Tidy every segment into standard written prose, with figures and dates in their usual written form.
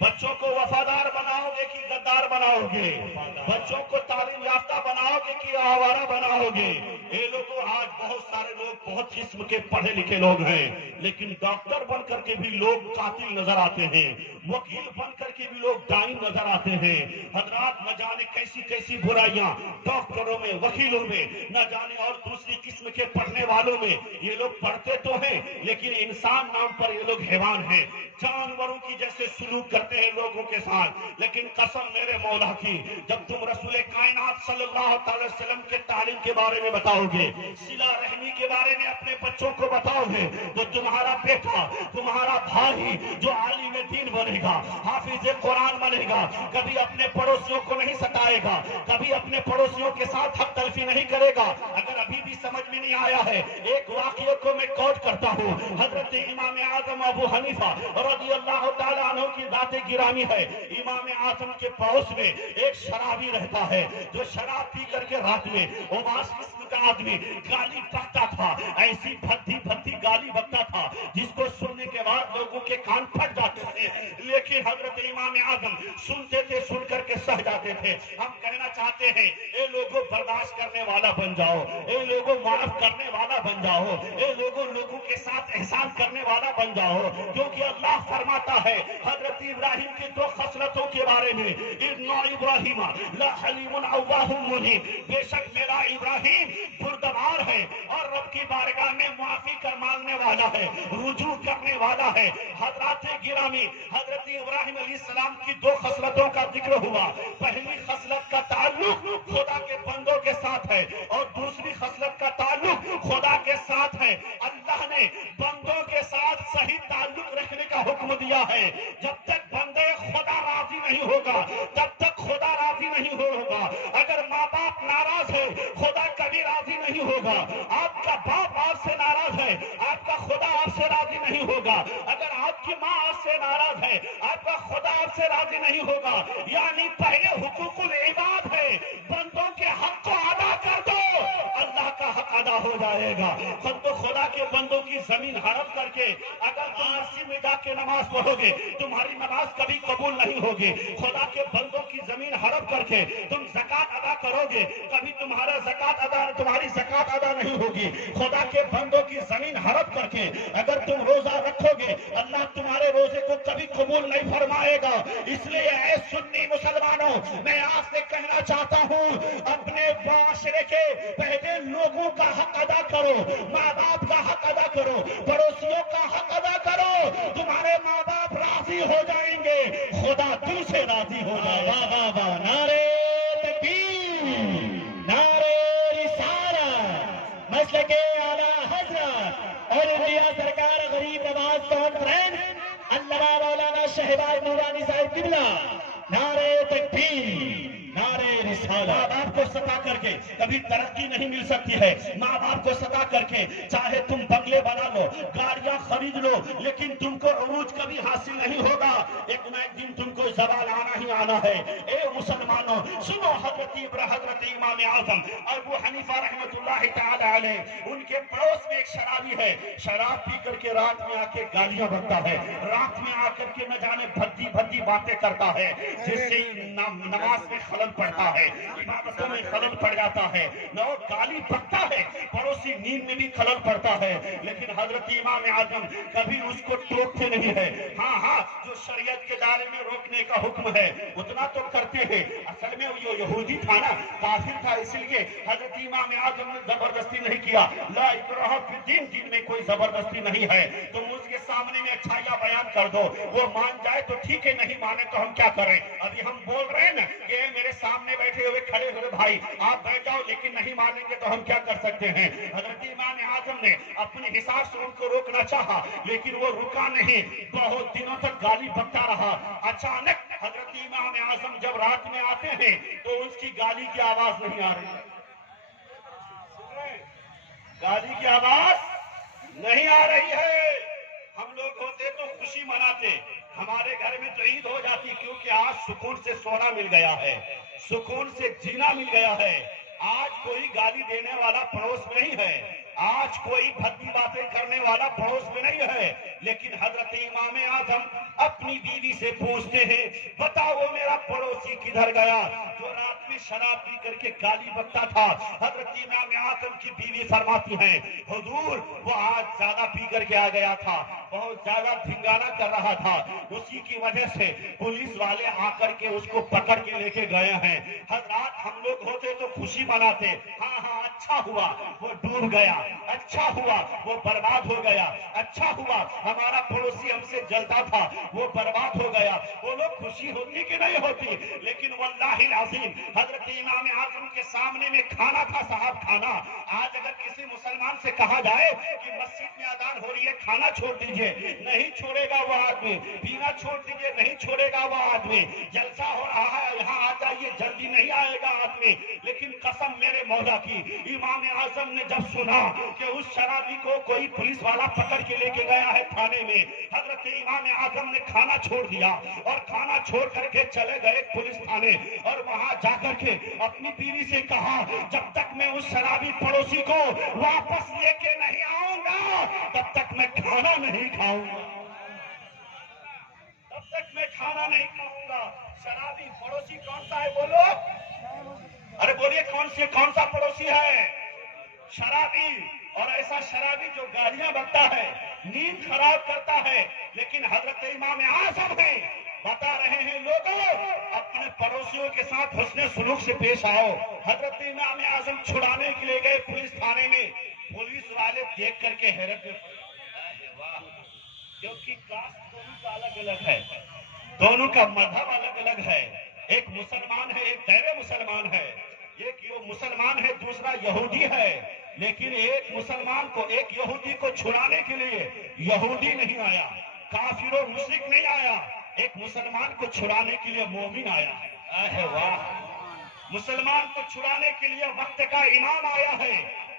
بچوں کو وفادار بناؤ گے کہ غدار بناؤ گے؟ بچوں کو تعلیم یافتہ بناؤ گے کہ آوارہ بناؤ گے؟ یہ لوگوں آج بہت سارے لوگ بہت قسم کے پڑھے لکھے لوگ ہیں، لیکن ڈاکٹر بن کر کے بھی لوگ قاتل نظر آتے ہیں، وکیل بن کر کے بھی لوگ ڈائن نظر آتے ہیں۔ حضرات نہ جانے کیسی کیسی برائیاں ڈاکٹروں میں، وکیلوں میں، نہ جانے اور دوسری قسم کے پڑھنے والوں میں۔ یہ لوگ پڑھتے تو ہیں لیکن انسان نام پر یہ لوگ حیوان ہیں، جانوروں کی جیسے سلوک کرتے ہیں لوگوں کے ساتھ۔ لیکن قسم میرے مولا کی، جب تم رسول کائنات صلی اللہ تعالی وسلم کے تعلیم کے بارے میں بتاؤ گے، صلہ رحمی کے بارے میں اپنے بچوں کو بتاؤ گے، تو تمہارا بیٹا، تمہارا بھائی جو عالم دین بنے گا، حافظ قرآن بنے گا، کبھی اپنے پڑوسیوں کو نہیں ستائے گا، کبھی اپنے پڑوسیوں کے ساتھ حق تلفی نہیں کرے گا۔ اگر ابھی بھی سمجھ میں نہیں آیا ہے، ایک واقعے کو میں کوٹ کرتا ہوں۔ حضرت امام اعظم ابو حنیفہ رضی اللہ تعالیٰ عنہ کی ذات گرامی ہے، امام اعظم کے پڑوس میں ایک شرابی رہتا ہے جو شراب پی کر کے رات میں عباس قسم کا آدمی گالی بکتا تھا، ایسی بھدی بھدی گالی بکتا تھا جس کو سننے کے بعد لوگوں کے کان پھٹ جاتے تھے، لیکن حضرت امام اعظم سنتے تھے، سن کر کے سہ جاتے تھے۔ ہم کہنا چاہتے ہیں اے لوگوں برداشت کرنے والا بن جاؤ، اے لوگوں معاف کرنے والا بن جاؤ، اے لوگوں کے ساتھ احسان کرنے والا بن جاؤ، کیونکہ اللہ فرماتا ہے حضرت ابراہیم کی دو خصلتوں کے بارے میں، اِنَّ ابراہیم لحلیم اوّاہ منیب، بے شک میرا ابراہیم بردبار ہے اور رب کی بارگاہ میں معافی کر مانگنے والا ہے، رجوع کرنے والا ہے۔ حضرات گرامی، حضرت ابراہیم علیہ السلام کی دو خصلتوں کا ذکر ہوا۔ پہلی خصلت کا تعلق خدا کے بندوں کے ساتھ ہے اور دوسری خصلت کا تعلق خدا کے ساتھ ہے۔ اللہ نے بندوں کے ساتھ صحیح تعلق رکھنے کا حکم دیا ہے۔ جب تک بندے خدا راضی نہیں ہوگا تب تک خدا راضی نہیں ہوگا۔ اگر ماں باپ ناراض ہے خدا کبھی راضی نہیں ہوگا۔ آپ کا باپ آپ سے ناراض ہے، آپ کا خدا آپ سے راضی نہیں ہوگا۔ اگر آپ کی ماں آپ سے ناراض ہے، آپ کا خدا آپ سے راضی نہیں ہوگا۔ یعنی پہلے حقوق العباد ہے، بندوں کے حق کو ادا کر دو، اللہ کا حق ادا ہو جائے گا۔ خود تو خدا کے بندوں کی زمین ہڑپ کر کے اگر تم مسجد میں جا کے نماز پڑھو گے تمہاری نماز کبھی قبول نہیں ہوگی۔ خدا کے بندوں کی زمین ہڑپ کر کے تم زکات ادا کرو گے کبھی تمہاری زکات ادا نہیں ہوگی۔ خدا کے بندوں کی زمین ہڑپ کر کے اگر تم روزہ رکھو گے اللہ تمہارے روزے کو کبھی قبول نہیں فرمائے گا۔ اس لیے اے سنی مسلمانوں، میں آپ سے کہنا چاہتا ہوں اپنے معاشرے کے پہلے لوگوں کا حق ادا کرو، ماں باپ کا حق ادا کرو، پڑوسیوں کا حق ادا کرو، تمہارے ماں باپ راضی ہو جائیں گے، خدا تم سے راضی ہو جائے گا۔ واہ واہ، نعرے تکبیر، نعرے رسالت، مسلک اعلیٰ حضرت اور انڈیا سرکار غریب نواز کانفرنس علامہ مولانا شہباز نورانی صاحب قبلہ، نعرے تکبیر، نعرے رسالت۔ ماں باپ کو ستا کر کے کبھی ترقی نہیں مل سکتی ہے۔ ماں باپ کو ستا کر کے چاہے تم بنگلے بنا لو، گاڑیاں خرید لو، لیکن تم کو عروج کبھی حاصل نہیں ہوگا۔ ایک نہ ایک دن تم کو زوال آنا ہی آنا ہے۔ اے مسلمانوں سنو، حضرت امام اعظم ابو حنیفہ رحمۃ اللہ تعالی علیہ، ان کے پڑوس میں ایک شرابی ہے، شراب پی کر کے رات میں آ کے گالیاں بکتا ہے، رات میں آ کر کے نہ جانے بھدی بھدی باتیں کرتا ہے جس سے نماز میں خلل پڑتا ہے، عبادتوں میں خلل پڑ جاتا ہے، نہ وہ گالی بکتا ہے، پڑوسی نیند میں بھی خلل پڑتا ہے، لیکن حضرت امام اعظم کبھی اس کو ٹوکتے نہیں ہے۔ ہاں جو شریعت کے دائرے میں روکنے کا حکم ہے اتنا تو کرتے ہیں۔ اصل میں وہ یہودی تھا نا، کافر تھا، اس لیے حضرت امام اعظم نے زبردستی نہیں کیا۔ لا اکراہ فی الدین، دین میں کوئی زبردستی نہیں ہے، تم اس کے سامنے میں اچھائیاں بیان کر دو، وہ مان جائے تو ٹھیک ہے، نہیں مانے تو ہم کیا کریں۔ ابھی ہم بول رہے ہیں نا کہ میرے سامنے بیٹھے ہوئے کھڑے ہوئے بھائی آپ بیٹھ جاؤ، لیکن نہیں مانیں گے تو ہم کیا کر سکتے ہیں۔ حضرت امام اعظم نے اپنے حساب سے ان کو روکنا چاہا لیکن وہ رکا نہیں، بہت دنوں تک گالی بکتا رہا۔ اچانک حضرت امام اعظم جب رات میں آتے ہیں تو اس کی گالی کی آواز نہیں آ رہی، گالی کی آواز نہیں آ رہی ہے۔ ہم لوگ ہوتے تو خوشی مناتے، ہمارے گھر میں تو عید ہو جاتی، کیونکہ آج سکون سے سونا مل گیا ہے، سکون سے جینا مل گیا ہے۔ آج کوئی گالی دینے والا پڑوس میں نہیں ہے۔ آج کوئی بھدی باتیں کرنے والا پڑوس میں نہیں ہے، لیکن حضرت امام اعظم اپنی بیوی سے پوچھتے ہیں بتاؤ وہ میرا پڑوسی کدھر گیا جو رات میں شراب پی کر کے گالی بکتا تھا؟ حضرت امام اعظم کی بیوی فرماتی ہیں حضور وہ آج زیادہ پی کر کے آ گیا تھا، بہت زیادہ دھنگانا کر رہا تھا، اسی کی وجہ سے پولیس والے آ کر کے اس کو پکڑ کے لے کے گئے ہیں۔ حضرات ہم لوگ ہوتے تو خوشی مناتے، ہاں ہاں اچھا ہوا وہ ڈوب گیا، اچھا ہوا وہ برباد ہو گیا، اچھا ہوا ہمارا پڑوسی ہم سے جلتا تھا وہ برباد ہو گیا، وہ لوگ خوشی ہوتی کہ نہیں ہوتی؟ لیکن واللہ العظیم حضرت امام اعظم کے سامنے میں کھانا تھا صاحب، کھانا۔ آج اگر کسی مسلمان سے کہا جائے کہ مسجد میں اذان ہو رہی ہے کھانا چھوڑ دیجئے، نہیں چھوڑے گا وہ آدمی، پینا چھوڑ دیجئے نہیں چھوڑے گا وہ آدمی، جلسہ ہو رہا ہے یہاں آ جائیے جلدی نہیں آئے گا آدمی۔ لیکن قسم میرے مولا کی، امام اعظم نے جب سنا کہ اس شرابی کو کوئی پولیس والا پکڑ کے لے کے گیا ہے تھانے میں، حضرت امام اعظم نے کھانا چھوڑ دیا اور کھانا چھوڑ کر کے چلے گئے پولیس تھانے، اور وہاں جا کر کے اپنی بیوی سے کہا جب تک میں اس شرابی پڑوسی کو واپس لے کے نہیں آؤں گا تب تک میں کھانا نہیں کھاؤں گا، تب تک میں کھانا نہیں کھاؤں گا۔ شرابی پڑوسی کون سا ہے بولو؟ ارے بولیے کون سا پڑوسی ہے؟ شرابی، اور ایسا شرابی جو گالیاں بکتا ہے، نیند خراب کرتا ہے۔ لیکن حضرت امام اعظم ہیں بتا رہے ہیں لوگوں اپنے پڑوسیوں کے ساتھ حسن سلوک سے پیش آؤ۔ حضرت امام اعظم چھڑانے کے لیے گئے پولیس تھانے میں، پولیس والے دیکھ کر کے حیرت میں کیونکہ کاسٹ دونوں کا الگ الگ ہے، دونوں کا مذہب الگ الگ ہے، ایک مسلمان ہے ایک غیر مسلمان ہے، ایک مسلمان ہے دوسرا یہودی ہے، لیکن ایک مسلمان کو ایک یہودی کو چھڑانے کے لیے یہودی نہیں آیا، کافر و مشرک نہیں آیا، ایک مسلمان کو چھڑانے کے لیے مومن آیا ہے۔ واہ، مسلمان کو چھڑانے کے لیے وقت کا امام آیا ہے۔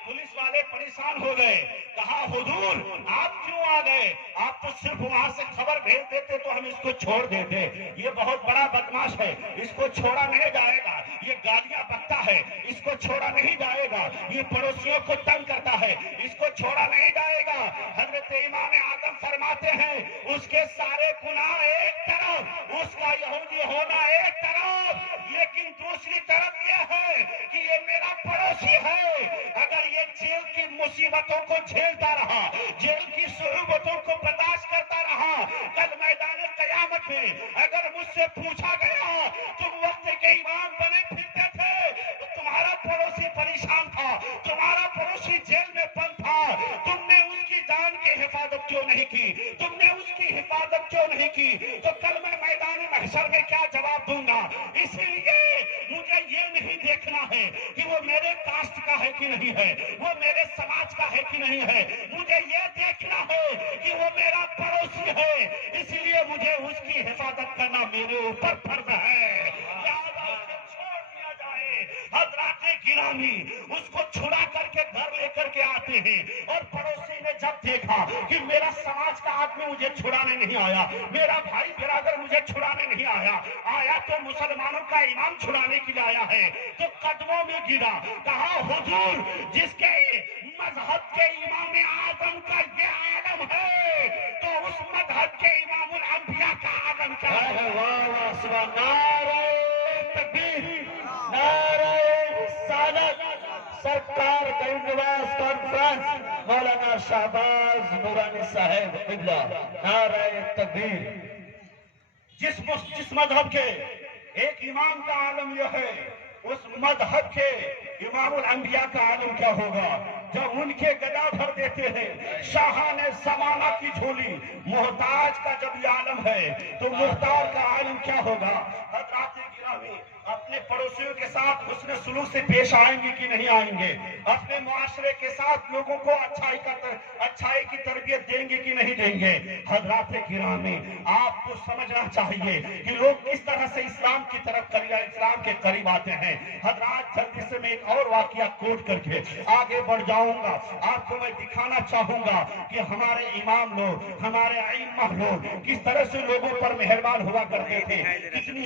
پولیس والے پریشان ہو گئے، کہا حضور آپ کیوں آ گئے؟ آپ تو صرف وہاں سے خبر بھیج دیتے تو ہم اس کو چھوڑ دیتے، یہ بہت بڑا بدماش ہے، اس کو چھوڑا نہیں جائے گا، یہ گالیاں بکتا ہے، اس کو چھوڑا نہیں جائے گا، یہ پڑوسیوں کو تنگ کرتا ہے، اس کو چھوڑا نہیں جائے گا۔ حضرت امام اعظم فرماتے ہیں اس کے سارے گناہ ایک طرف، اس کا یہودی ہونا ایک طرف، لیکن دوسری طرف یہ ہے کہ یہ میرا پڑوسی ہے، اگر یہ جیل کی مصیبتوں کو جھیلتا رہا، جیل کی صعوبتوں کو برداشت کرتا رہا، کل میدان قیامت میں اگر مجھ سے پوچھا گیا تم وقت کے امام بنے پھرتے تھے تو تمہارا پڑوسی پریشان تھا، تمہارا پڑوسی جیل میں بند تھا، تم نے اس کی جان کی حفاظت کیوں نہیں کی، تم نے اس کی حفاظت کیوں نہیں کی، تو کل میں میدان محشر میں کیا جواب دوں گا؟ اسی لیے مجھے یہ نہیں دیکھنا ہے کہ وہ میرے کاسٹ کا ہے کہ نہیں ہے، وہ میرے سماج کا ہے کہ نہیں ہے، مجھے یہ دیکھنا ہے کہ وہ میرا پڑوسی ہے، اسی لیے مجھے اس کی حفاظت کرنا میرے اوپر فرض ہے، لہذا اسے چھوڑ دیا جائے۔ حضرات گرامی اس کو چھڑا کر کے گھر لے کر کے آتے ہیں، اور پڑوسی نے جب دیکھا کہ میرا سماج کا آدمی مجھے چھڑانے نہیں آیا، میرا بھائی برادر مجھے چھڑانے نہیں آیا تو مسلمانوں کا امام چھڑانے کے لیے آیا ہے، تو قدموں میں گرا، کہا حضور جس کے مذہب کے امام اعظم کا یہ عالم ہے تو اس مذہب کے امام الانبیاء کا عالم کیا ہے؟ واہ واہ سبحان نعرہ تکبیر، نعرہ رسالت، سرکار کریم نواز کانفرنس مولانا شہباز نورانی صاحب قبلہ، نعرہ تکبیر۔ جس مذہب کے ایک امام کا عالم یہ ہے، اس مذہب کے امام الانبیاء کا عالم کیا ہوگا؟ جب ان کے گدا بھر دیتے ہیں شاہان زمانہ کی جھولی، محتاج کا جب یہ عالم ہے تو مختار کا عالم کیا ہوگا؟ حضرات گرامی اپنے پڑوسیوں کے ساتھ حسن سلوک سے پیش آئیں گے کہ نہیں آئیں گے؟ اپنے معاشرے کے ساتھ لوگوں کو اچھائی کی تربیت دیں گے کہ نہیں دیں گے؟ حضرات گرامی آپ کو سمجھنا چاہیے کہ لوگ کس طرح سے اسلام کی طرف اسلام کے قریب آتے ہیں۔ حضرات جلدی سے میں ایک اور واقعہ کوٹ کر کے آگے بڑھ جاؤں گا، آپ کو میں دکھانا چاہوں گا کہ ہمارے امام لوگ، ہمارے ائمہ لوگ کس طرح سے لوگوں پر مہربان ہوا کرتے تھے، کتنی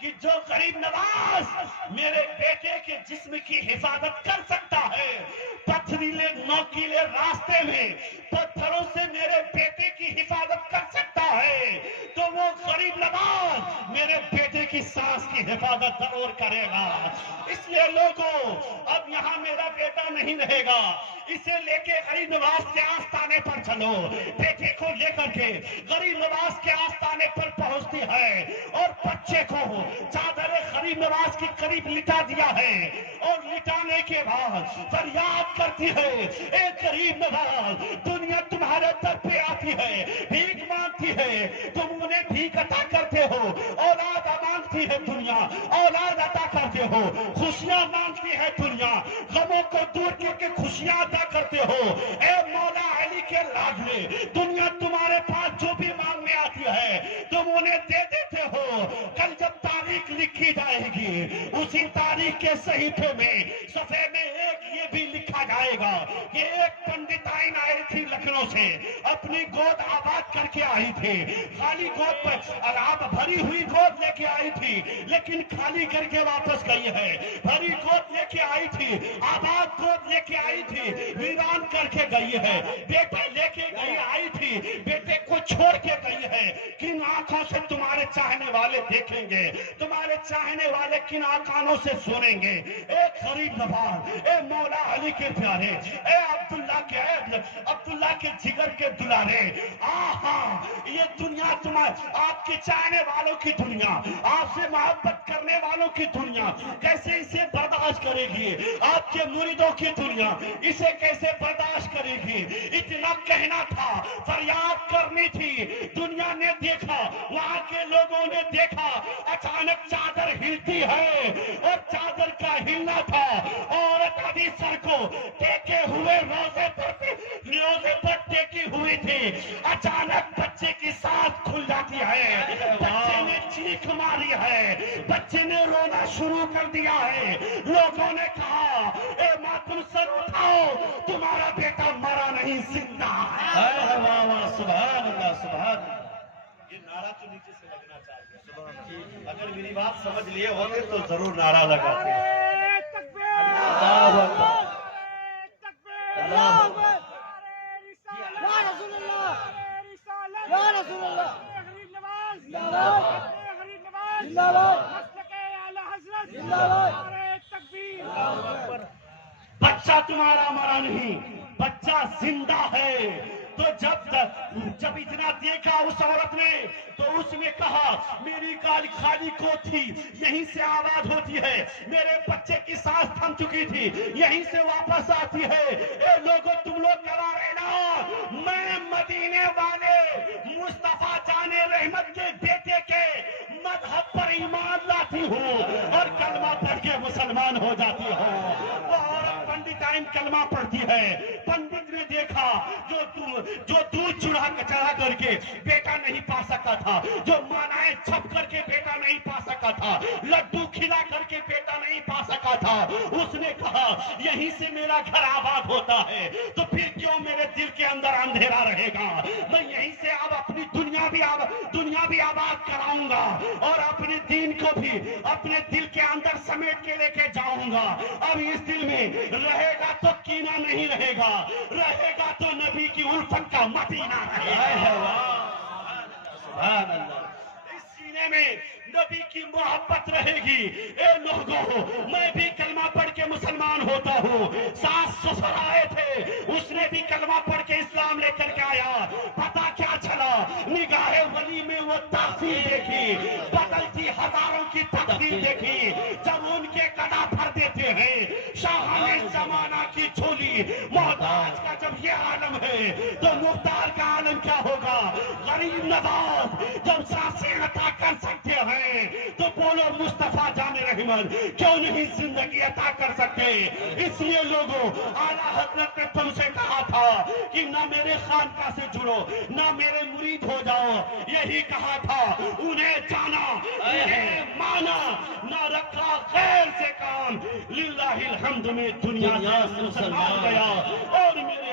کہ جو غریب نواز میرے بیٹے کے جسم کی حفاظت کر سکتا ہے، پتھریلے نوکیلے راستے میں پتھروں سے میرے بیٹے کی حفاظت کر سکتا ہے، تو وہ غریب نواز میرے بیٹے کی سانس کی حفاظت ضرور کرے گا۔ اس لیے لوگوں، اب یہاں میرا بیٹا نہیں رہے گا، اسے لے کے غریب نواز کے آستانے پر چلو۔ بیٹے کو لے کر کے غریب نواز کے آستانے پر پہنچتی ہے اور بچے کو چادر غریب نواز کے قریب لٹا دیا ہے، اور لٹانے کے بعد فریاد کرتی ہے، اے غریب نواز، دنیا تمہارے در پہ آتی ہے، بھیک مانگتی ہے، تم انہیں بھیک عطا کرتے ہو، اولاد مانگتی ہے دنیا، اولاد عطا کرتے ہو، خوشیاں مانگتی ہے دنیا، غموں کو دور کر کے خوشیاں عطا کرتے ہو۔ اے مولا علی کے لاڈلے، دنیا تمہارے پاس جو بھی مانگنے آتی ہے تم انہیں دے دیتے ہو۔ کل جب تاریخ لکھی جائے گی، اسی تاریخ کے صحیفے میں صفحے میں ایک یہ بھی لکھا جائے گا کہ ایک پنڈتائن آئی تھی لکھنؤ سے، اپنی گود آباد کر کے آئی تھی، خالی گود پر آب بھری ہوئی گود لے کے آئی تھی، لیکن خالی کر کے واپس گئی ہے۔ بھری گود لے کے آئی تھی، آباد گود لے کے آئی تھی، ویران کر کے گئی ہے۔ بیٹا لے کے گئی آئی تھی، بیٹے کو چھوڑ کے گئی ہے۔ کن آنکھوں سے تمہارے چاہنے والے دیکھیں گے، تمہارے چاہنے والے کن کانوں سے سنیں گے؟ اے غریب نواز، اے مولا علی کے پیارے، اے عبداللہ کے جگر کے دلارے، آہا، یہ دنیا آپ کے چاہنے والوں کی دنیا، آپ سے محبت کرنے والوں کی دنیا کیسے اسے برداشت کرے گی؟ آپ کے مریدوں کی دنیا اسے کیسے برداشت کرے گی؟ اتنا کہنا تھا، فریاد کرنی تھی، دنیا نے دیکھا، وہاں کے لوگوں نے دیکھا، اچانک چادر ہلتی ہے، اور چادر کا ہلنا تھا، عورت ابھی سر کو ٹیکے ہوئے روزے پر ٹیکی ہوئی تھی، اچانک بچے کی سانس کھل جاتی ہے، بچے نے چیخ ماری ہے، بچے نے رونا شروع کر دیا ہے۔ لوگوں نے کہا، اے ماں تم سر اٹھاؤ، تمہارا بیٹا مرا نہیں، زندہ ہے۔ سبحان اللہ، سبحان اللہ۔ یہ نعرہ تو نیچے سے لگنا چاہیے، اگر میری بات سمجھ لیے ہوتے تو ضرور نعرہ لگاتے۔ اللہ اکبر، اللہ اکبر، یا رسول اللہ، یا رسول اللہ، زندہ باد، زندہ باد، زندہ باد۔ بچہ تمہارا مرا نہیں، بچہ زندہ ہے۔ تو جب اتنا دیکھا اس عورت نے تو اس نے کہا، میری خالی گود تھی، یہیں سے آواز ہوتی ہے، میرے بچے کی سانس تھم چکی تھی، یہیں سے واپس آتی ہے۔ اے لوگوں، تم لوگ گواہ رہنا، میں مدینے والے مصطفیٰ جان رحمت کے بیٹے کے مذہب پر ایمان لاتی ہوں اور کلمہ پڑھ کے مسلمان ہو جاتی ہوں۔ وہ عورت پنڈتائن کلمہ پڑھتی ہے، پنڈت نے دیکھا جو دودھ چڑھا کر کے بیٹا نہیں پا سکا تھا، جو مانائیں چھپ کر کے بیٹا نہیں پا سکا تھا، لڈو کھلا کر کے بیٹا نہیں پا سکا تھا، اس نے کہا یہیں سے میرا گھر آباد ہوتا ہے، تو پھر کیوں میرے دل کے اندر اندھیرا رہے گا؟ میں یہیں سے اب اپنی دنیا بھی آباد کراؤں گا، اور اپنے دین کو بھی اپنے دل کے اندر سمیٹ کے لے کے جاؤں گا۔ اب اس دل میں رہے گا تو کینہ نہیں رہے گا، رہے گا تو نبی کی الفت کا مدینہ رہے گا۔ سبحان اللہ۔ اس سینے میں نبی کی محبت رہے گی۔ اے لوگوں، میں بھی کلمہ پڑھ کے مسلمان ہوتا ہوں، ساس سسر آئے تھے، اس نے بھی کلمہ پڑھ کے اسلام لے کر کے آیا، پتا کیا چلا؟ نگاہ ولی میں وہ تحفیل دیکھی، بدلتی ہزاروں کی تقدیر دیکھی، جب ان کے قدا بھر دیتے ہیں شاہان زمانہ کی جھولی، محتاج کا جب یہ عالم ہے تو مختار کا عالم کیا ہوگا؟ غریب نواز جب سانسیں عطا کر سکتے ہیں تو بولو مصطفیٰ جان رحمت کیوں نہیں زندگی عطا کر سکتے؟ اس لیے لوگوں، اعلیٰ حضرت نے تم سے کہا تھا کہ نہ میرے خانقاہ سے جڑو، نہ میرے مرید ہو جاؤ، یہی کہا تھا، انہیں جانا، انہیں مانا، نہ رکھا خیر سے کام، للہ الحمد میں دنیا سے مسلمان گیا۔ اور میرے